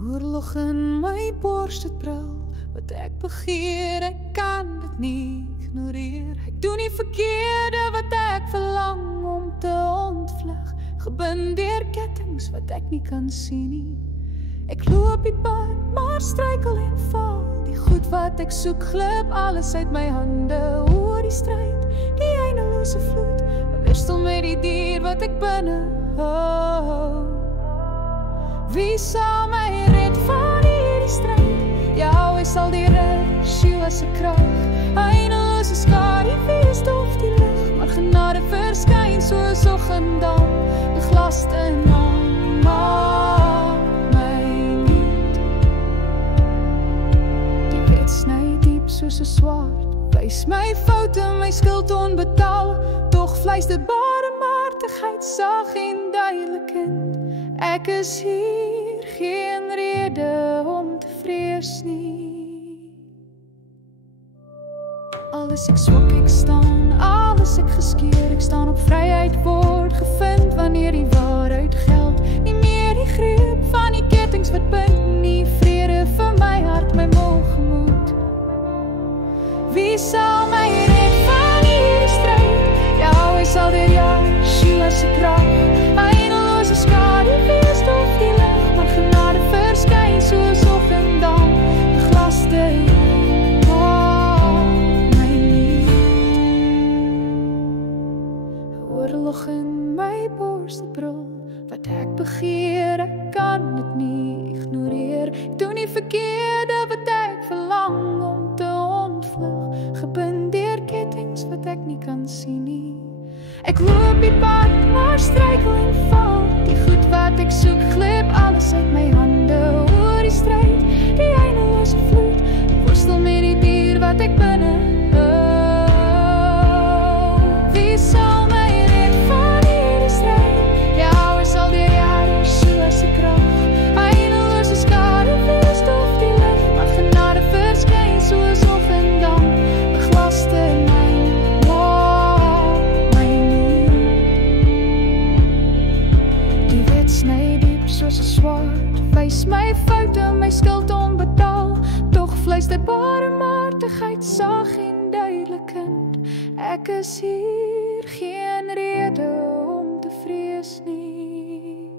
Oorlog in my borst het brul. Wat ek begeer, ek kan dit nie ignoreer. Ek doen nie verkeerde wat ek verlang om te ontvlug. Gebind deur kettinge wat ek nie kan sien nie. Ek loop die pad, maar struikel en val. Die goed wat ek soek, glip alles uit my hande. Oor die stryd, die eindelose vloed, worstel met die dier wat ek binne hou. Wie sal my red van hierdie stryd? Jou sal die Yeshua se krag. Eindelose skare wees stof die lig, maar genade verskyn soos oggenddam. Die glas in maak my nuut. Die wet sny diep soos 'n swaard, wys my foute, my skuld onbetaal. Tog fluister barmhartigheid sag en duidelik in. Ek is hier, geen rede om te vrees nie. Al is ek swak, ek staan, al is ek geskeer, ek staan op vryheid word gevind wanneer die waarheid geld. Nie meer die greep van die kettinge wat bind nie, vrede vir my hart, my moegemoed. Wie sal my red van hierdie stryd? Jou sal deur Yeshua se krag. Eindelose skare wees stof die lig, maar genade verskyn soos oggenddam. Die glaste maak my nuut. Oorlog in my borst brul. Wat ek begeer, ek kan dit nie ignoreer. Ek doen nie verkeerde wat ek verlang om te ontvlug. Gebind deur kettinge wat ek nie kan sien nie. Ek loop die pad, maar struikel en val. Die goed wat ek soek, glip alles uit my hande. Oor die stryd, die eindelose vloed, worstel met die dier wat ek binne hou. Wie sal my red van hierdie stryd? Jou sal deur Yeshua se krag. Eindelose skare wees stof die lig, maar genade verskyn soos oggenddam. Beglaste sny diep soos 'n swaard, wys my foute, my skuld onbetaal. Tog fluister barmhartigheid sag en duidelikend. Ek is hier, geen rede om te vrees nie.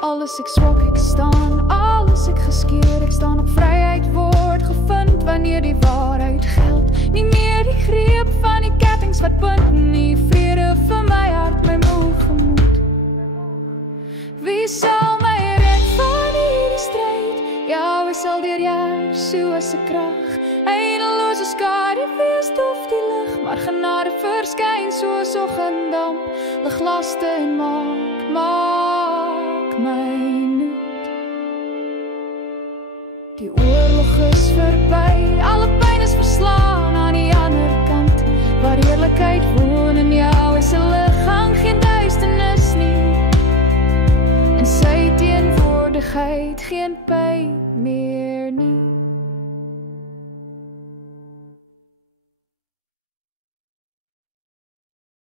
Al is ek swak, ek staan, al is ek geskeer, ek staan op vryheid word gevind wanneer die waarheid geld. Nie meer die greep van die kettinge wat bind nie, vrede vir my hart, my moegemoed. Wie sal my red van hierdie stryd? Jou sal deur Yeshua se krag. Eindelose skare wees stof die lig, maar genade verskyn soos oggenddam. Liglaste en maak my nuut. Die oorlog is verby, alle pyn is verslaan aan die ander kant. Waar eerlikheid woon in jou is 'n liggaam, geen duisternis nie. In sy teenwoordigheid geen pyn meer nie.